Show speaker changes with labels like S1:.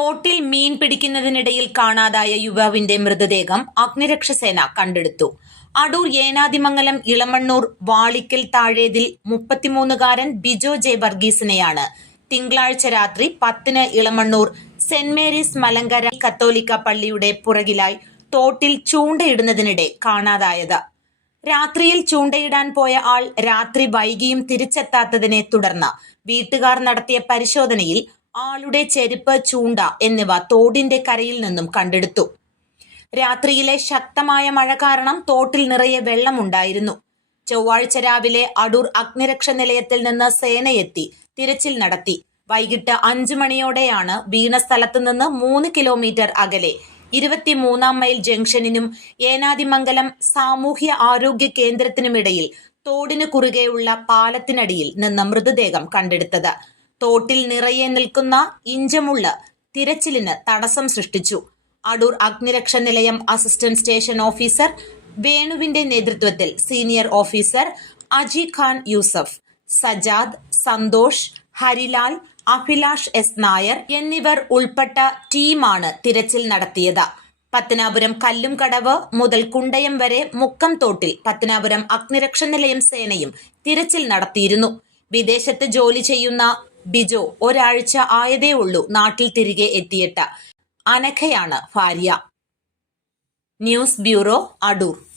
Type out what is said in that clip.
S1: തോട്ടിൽ മീൻ പിടിക്കുന്നതിനിടയിൽ കാണാതായ യുവാവിന്റെ മൃതദേഹം അഗ്നിരക്ഷസേന കണ്ടെടുത്തു. അടൂർ ഏനാതിമംഗലം ഇളമണ്ണൂർ വാളിക്കൽ താഴേതിൽ മുപ്പത്തിമൂന്നുകാരൻ ബിജോ ജെ വർഗീസിനെയാണ്. തിങ്കളാഴ്ച രാത്രി പത്തിന് ഇളമണ്ണൂർ സെന്റ് മേരീസ് മലങ്കര കത്തോലിക്ക പള്ളിയുടെ പുറകിലായി തോട്ടിൽ ചൂണ്ടയിടുന്നതിനിടെ കാണാതായത്. രാത്രിയിൽ ചൂണ്ടയിടാൻ പോയ ആൾ രാത്രി വൈകിയും തിരിച്ചെത്താത്തതിനെ തുടർന്ന് വീട്ടുകാർ നടത്തിയ പരിശോധനയിൽ ആളുടെ ചെരുപ്പ് ചൂണ്ട എന്നിവ തോടിന്റെ കരയിൽ നിന്നും കണ്ടെടുത്തു. രാത്രിയിലെ ശക്തമായ മഴ കാരണം തോട്ടിൽ നിറയെ വെള്ളമുണ്ടായിരുന്നു. ചൊവ്വാഴ്ച രാവിലെ അടൂർ അഗ്നിരക്ഷ നിലയത്തിൽ നിന്ന് സേനയെത്തി തിരച്ചിൽ നടത്തി. വൈകിട്ട് അഞ്ചു മണിയോടെയാണ് വീണ സ്ഥലത്ത് നിന്ന് മൂന്ന് കിലോമീറ്റർ അകലെ ഇരുപത്തിമൂന്നാം മൈൽ ജംഗ്ഷനിനും ഏനാദിമംഗലം സാമൂഹ്യ ആരോഗ്യ കേന്ദ്രത്തിനുമിടയിൽ തോടിനു കുറുകെയുള്ള പാലത്തിനടിയിൽ നിന്ന് മൃതദേഹം കണ്ടെടുത്തത്. തോട്ടിൽ നിറയെ നിൽക്കുന്ന ഇഞ്ചമുള്ള തിരച്ചിലിന് തടസ്സം സൃഷ്ടിച്ചു. അടൂർ അഗ്നിരക്ഷ നിലയം അസിസ്റ്റന്റ് സ്റ്റേഷൻ ഓഫീസർ വേണുവിന്റെ നേതൃത്വത്തിൽ senior officer Aji Khan Yusuf Sajad Santhosh Harilal Abhilash S Nair എന്നിവർ ഉൾപ്പെട്ട ടീമാണ് തിരച്ചിൽ നടത്തിയത്. പത്തനാപുരം കല്ലും കടവ് മുതൽ കുണ്ടയം വരെ മുക്കം തോട്ടിൽ പത്തനാപുരം അഗ്നിരക്ഷ നിലയം സേനയും തിരച്ചിൽ നടത്തിയിരുന്നു. വിദേശത്ത് ജോലി ചെയ്യുന്ന ബിജോ ഒരാഴ്ച ആയതേ ഉള്ളൂ നാട്ടിൽ തിരികെ എത്തിയിട്ട്. അനഘയാണ് ഭാര്യ. News bureau Adoor.